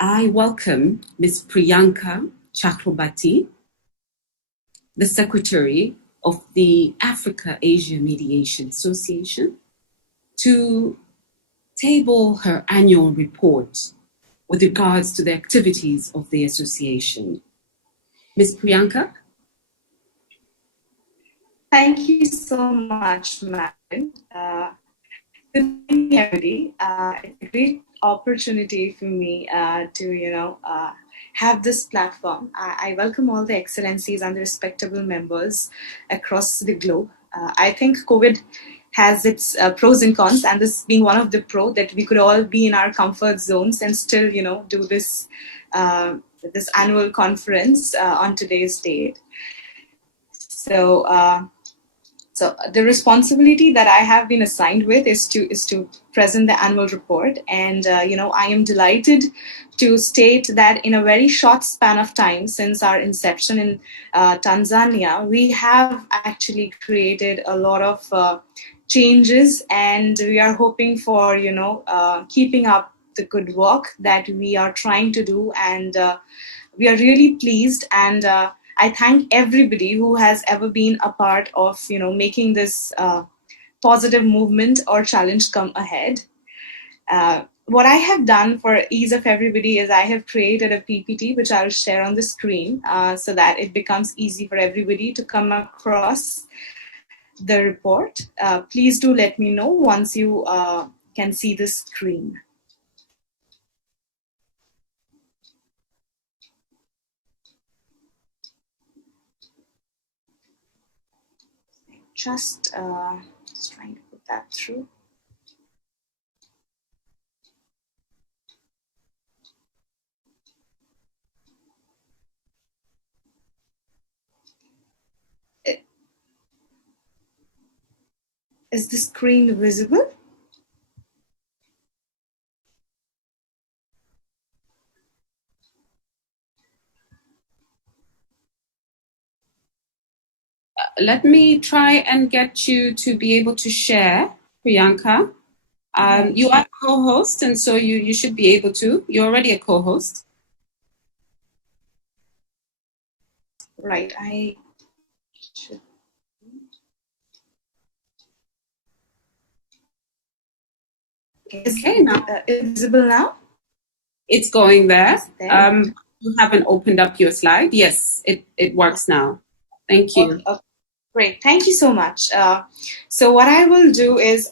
I welcome Ms.Priyanka Chakraborty, the Secretary of the Africa-Asia Mediation Association, to table her annual report with regards to the activities of the association. Ms. Priyanka? Thank you so much, Madam. Good morning, everybody. It's a great opportunity for me to, have this platform. I welcome all the excellencies and the respectable members across the globe. I think COVID has its pros and cons, and this being one of the pro, that we could all be in our comfort zones and still, do this this annual conference on today's date. So the responsibility that I have been assigned with is to present the annual report, and I am delighted to state that in a very short span of time since our inception in Tanzania, we have actually created a lot of changes, and we are hoping for keeping up the good work that we are trying to do, and we are really pleased and. I thank everybody who has ever been a part of, making this positive movement or challenge come ahead. What I have done for ease of everybody is I have created a PPT, which I'll share on the screen so that it becomes easy for everybody to come across the report. Please do let me know once you can see the screen. Just trying to put that through. Is the screen visible? Let me try and get you to be able to share, Priyanka. You are a co-host, and so you should be able to. You're already a co-host. Right, I should. Okay, now Is it visible now? it's going there. There. You haven't opened up your slide. Yes, it works now. Thank you. Okay. Great, thank you so much. So what I will do is,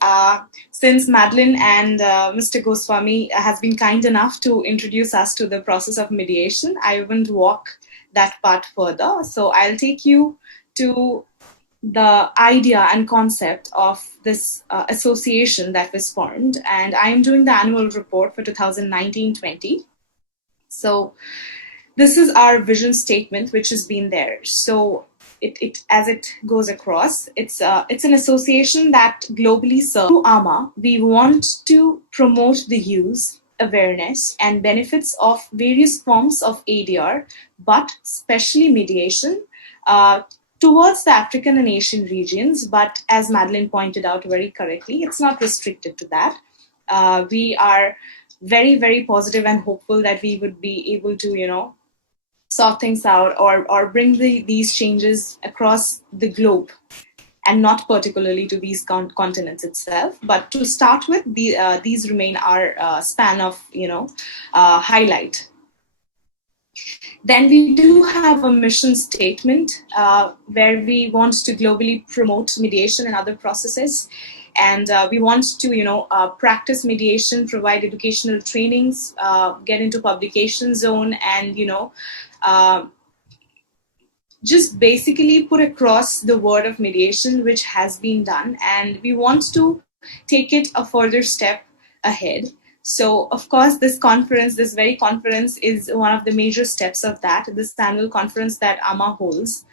since Madeline and Mr. Goswami has been kind enough to introduce us to the process of mediation, I won't walk that part further. So I'll take you to the idea and concept of this association that was formed. And I am doing the annual report for 2019-20. So this is our vision statement, which has been there. So it as it goes across, it's an association that globally serves. Through AAMA, we want to promote the use, awareness, and benefits of various forms of ADR, but especially mediation, towards the African and Asian regions. But as Madeline pointed out very correctly, it's not restricted to that. We are very, very positive and hopeful that we would be able to, sort things out or bring these changes across the globe, and not particularly to these continents itself. But to start with, these remain our span of highlight. Then we do have a mission statement where we want to globally promote mediation and other processes. And we want to, practice mediation, provide educational trainings, get into publication zone, and, just basically put across the word of mediation, which has been done. And we want to take it a further step ahead. So, of course, this very conference is one of the major steps of that. This annual conference that AAMA holds,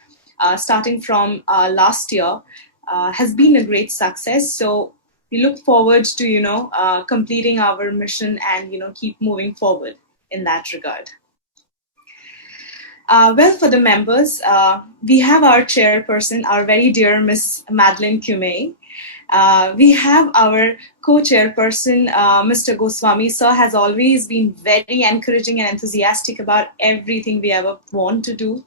starting from last year, has been a great success. So we look forward to, completing our mission and, keep moving forward in that regard. Well, for the members, we have our chairperson, our very dear Miss Madeline Cumet. We have our co-chairperson, Mr. Goswami. Sir has always been very encouraging and enthusiastic about everything we ever want to do.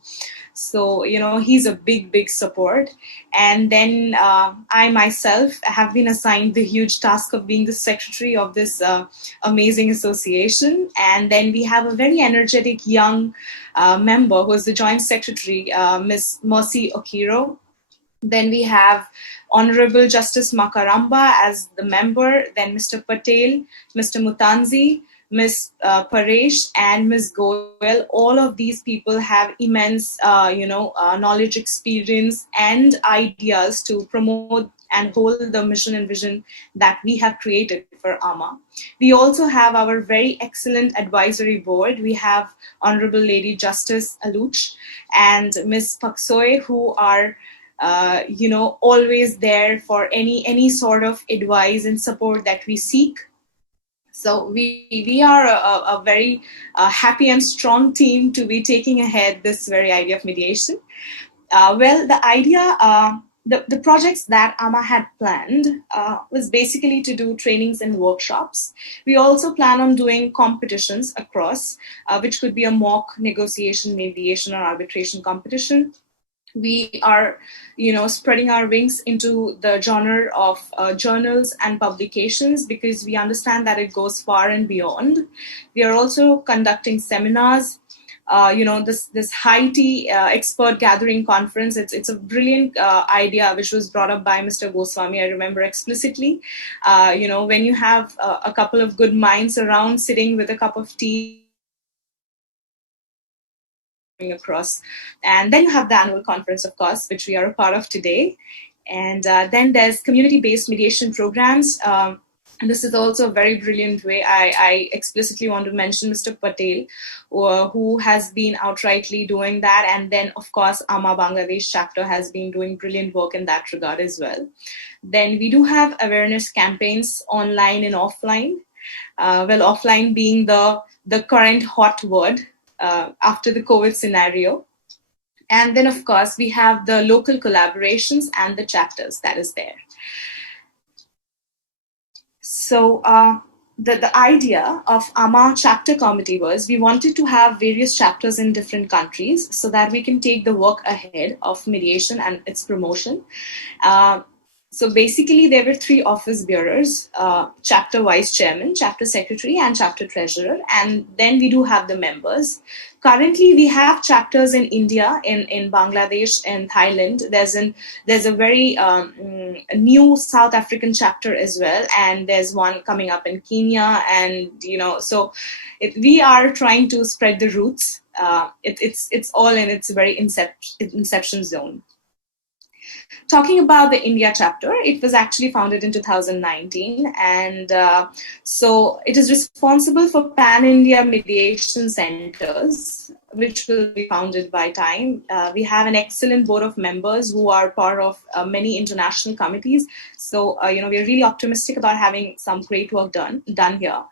So, he's a big support. And then I myself have been assigned the huge task of being the secretary of this amazing association. And then we have a very energetic young member who is the joint secretary, Ms. Mercy Okiro. Then we have Honorable Justice Makaramba as the member, then Mr. Patel, Mr. Mutanzi, Ms. Paresh, and Ms. Goel. All of these people have immense, knowledge, experience, and ideas to promote and hold the mission and vision that we have created for AAMA. We also have our very excellent advisory board. We have Honorable Lady Justice Aluch and Ms. Paksoy, who are always there for any sort of advice and support that we seek. So we are a very happy and strong team to be taking ahead this very idea of mediation. The idea, the projects that AAMA had planned was basically to do trainings and workshops. We also plan on doing competitions across, which could be a mock negotiation, mediation, or arbitration competition. We are, spreading our wings into the genre of journals and publications because we understand that it goes far and beyond. We are also conducting seminars. This Haiti expert gathering conference. It's a brilliant idea which was brought up by Mr. Goswami. I remember explicitly. When you have a couple of good minds around sitting with a cup of tea across. And then you have the annual conference, of course, which we are a part of today. And then there's community-based mediation programs. And this is also a very brilliant way. I explicitly want to mention Mr. Patel, who has been outrightly doing that. And then, of course, AAMA Bangladesh chapter has been doing brilliant work in that regard as well. Then we do have awareness campaigns online and offline. Offline being the current hot word after the COVID scenario. And then, of course, we have the local collaborations and the chapters that is there. So the idea of AAMA chapter committee was we wanted to have various chapters in different countries so that we can take the work ahead of mediation and its promotion. So basically, there were 3 office bearers, chapter vice chairman, chapter secretary, and chapter treasurer. And then we do have the members. Currently, we have chapters in India, in Bangladesh, and Thailand. There's a very new South African chapter as well. And there's one coming up in Kenya. And, so we are trying to spread the roots. It's all in its very inception zone. Talking about the India chapter, it was actually founded in 2019, and so it is responsible for Pan-India mediation centers, which will be founded by time. We have an excellent board of members who are part of many international committees. So, we are really optimistic about having some great work done here.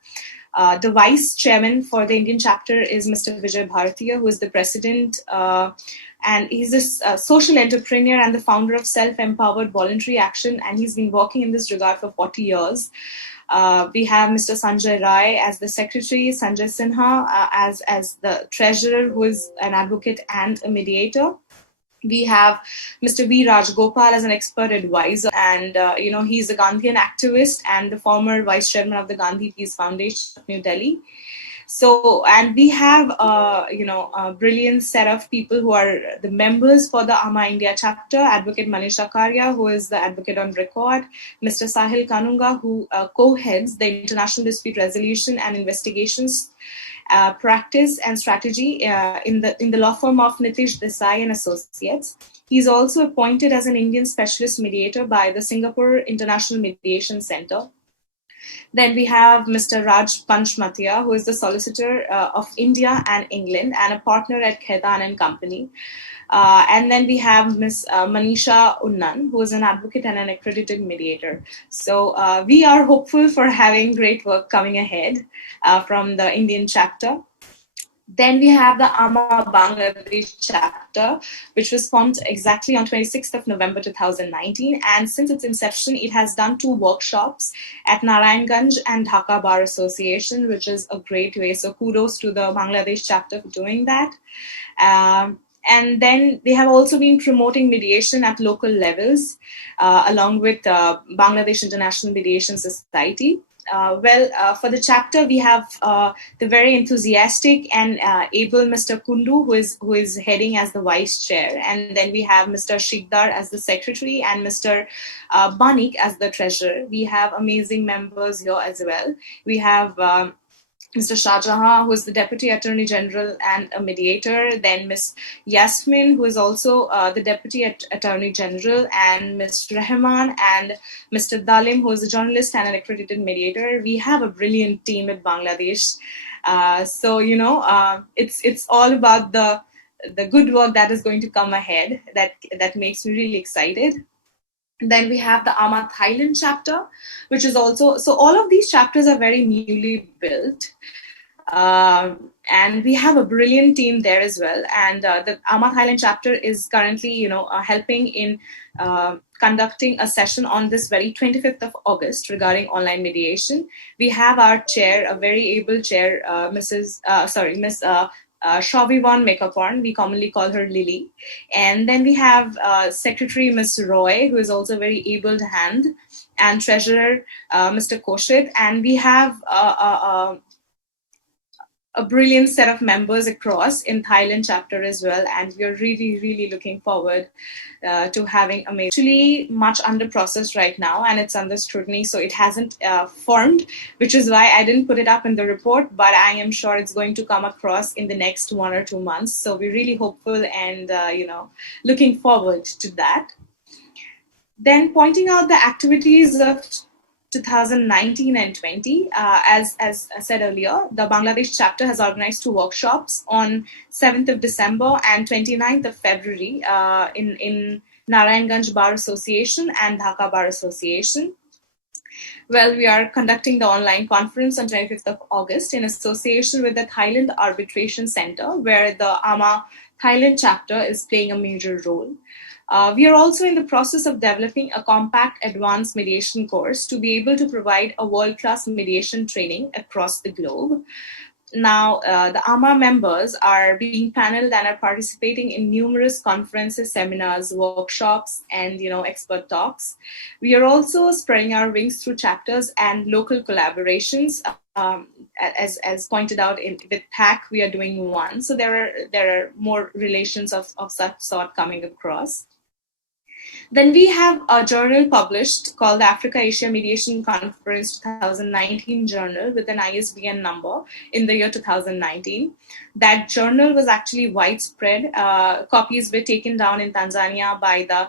The vice chairman for the Indian chapter is Mr. Vijay Bharatiya, who is the president, and he's a social entrepreneur and the founder of Self-Empowered Voluntary Action, and he's been working in this regard for 40 years. We have Mr. Sanjay Rai as the secretary, Sanjay Sinha as the treasurer, who is an advocate and a mediator. We have Mr. V. Rajgopal as an expert advisor, and he's a Gandhian activist and the former vice chairman of the Gandhi Peace Foundation of New Delhi. So, and we have a brilliant set of people who are the members for the AAMA India chapter. Advocate Manish Akarya, who is the advocate on record, Mr. Sahil Kanunga, who co-heads the International Dispute Resolution and Investigations practice and strategy in the law firm of Nitish Desai and Associates. He's also appointed as an Indian specialist mediator by the Singapore International Mediation Center. Then we have Mr. Raj Panchmatia, who is the solicitor of India and England and a partner at Khaitan and Company. And then we have Ms. Manisha Unnan, who is an advocate and an accredited mediator. So we are hopeful for having great work coming ahead from the Indian chapter. Then we have the AAMA Bangladesh chapter, which was formed exactly on 26th of November 2019. And since its inception, it has done 2 workshops at Narayanganj and Dhaka Bar Association, which is a great way. So kudos to the Bangladesh chapter for doing that. And then they have also been promoting mediation at local levels, along with Bangladesh International Mediation Society. For the chapter, we have the very enthusiastic and able Mr. Kundu, who is heading as the vice chair, and then we have Mr. Shikdar as the secretary and Mr. Banik as the treasurer. We have amazing members here as well. We have Mr. Shah Jahan, who is the Deputy Attorney General and a mediator, then Ms. Yasmin, who is also the Deputy Attorney General, and Ms. Rahman and Mr. Dalim, who is a journalist and an accredited mediator. We have a brilliant team at Bangladesh. It's all about the good work that is going to come ahead that makes me really excited. Then we have the AAMA Thailand chapter, which is also, so all of these chapters are very newly built. And we have a brilliant team there as well. And the AAMA Thailand chapter is currently, helping in conducting a session on this very 25th of August regarding online mediation. We have our chair, a very able chair, Miss Shaviwan Mekaporn, we commonly call her Lily. And then we have Secretary Ms. Roy, who is also a very able hand, and Treasurer Mr. Koshit. And we have a brilliant set of members across in Thailand chapter as well, and we're really, really looking forward to having actually much under process right now, and it's under scrutiny, so it hasn't formed, which is why I didn't put it up in the report, but I am sure it's going to come across in the next 1 or 2 months. So we're really hopeful and looking forward to that. Then pointing out the activities of 2019 and 20. As I said earlier, the Bangladesh chapter has organized 2 workshops on 7th of December and 29th of February in Narayanganj Bar Association and Dhaka Bar Association. Well, we are conducting the online conference on 25th of August in association with the Thailand Arbitration Center, where the AAMA Thailand chapter is playing a major role. We are also in the process of developing a compact advanced mediation course to be able to provide a world-class mediation training across the globe. Now, the AAMA members are being paneled and are participating in numerous conferences, seminars, workshops, and expert talks. We are also spreading our wings through chapters and local collaborations. As pointed out with PAC, we are doing one. So there are more relations of such sort coming across. Then we have a journal published called the Africa Asia Mediation Conference 2019 journal with an ISBN number in the year 2019. That journal was actually widespread. Copies were taken down in Tanzania by the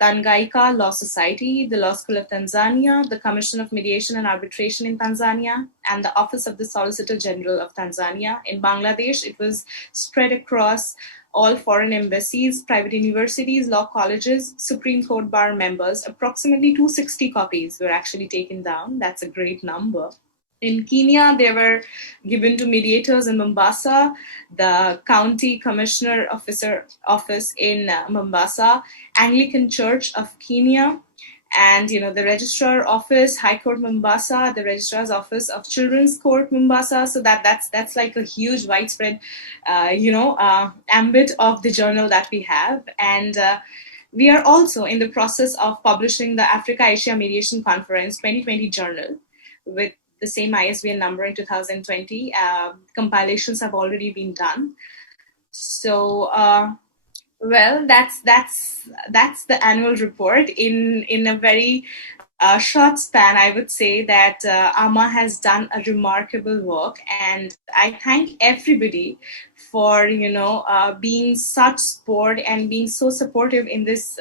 Tanganyika Law Society, the Law School of Tanzania, the Commission of Mediation and Arbitration in Tanzania, and the Office of the Solicitor General of Tanzania. In Bangladesh, it was spread across all foreign embassies, private universities, law colleges, Supreme Court bar members. Approximately 260 copies were actually taken down. That's a great number. In Kenya, they were given to mediators in Mombasa, the County Commissioner Office in Mombasa, Anglican Church of Kenya, and the Registrar Office, High Court Mombasa, the Registrar's Office of Children's Court Mombasa. So that's like a huge widespread, ambit of the journal that we have. And we are also in the process of publishing the Africa Asia Mediation Conference 2020 journal with the same ISBN number in 2020. Compilations have already been done. So, well, that's the annual report in a very short span. I would say that AAMA has done a remarkable work, and I thank everybody for being such support and being so supportive in this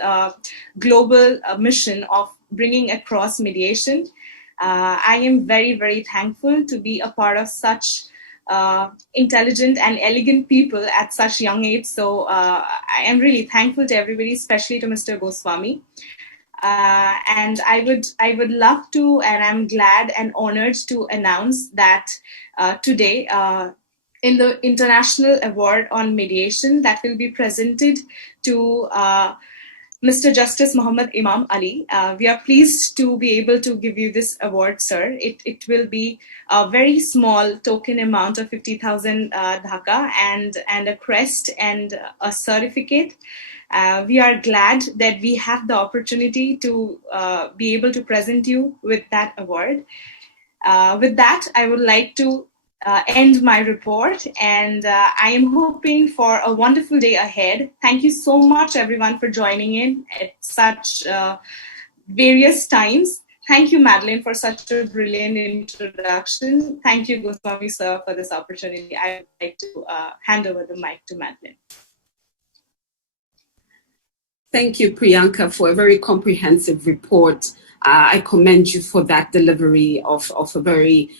global mission of bringing across mediation. I am very, very thankful to be a part of such intelligent and elegant people at such young age. So I am really thankful to everybody, especially to Mr. Goswami. And I would love to, and I'm glad and honored to announce that today in the International Award on Mediation that will be presented to Mr. Justice Muhammad Imam Ali. We are pleased to be able to give you this award, sir. It will be a very small token amount of 50,000 dhaka and a crest and a certificate. We are glad that we have the opportunity to be able to present you with that award. With that, I would like to end my report, and I am hoping for a wonderful day ahead. Thank you so much, everyone, for joining in at such various times. Thank you, Madeline, for such a brilliant introduction. Thank you, Goswami, sir, for this opportunity. I would like to hand over the mic to Madeline. Thank you, Priyanka, for a very comprehensive report. I commend you for that delivery of a very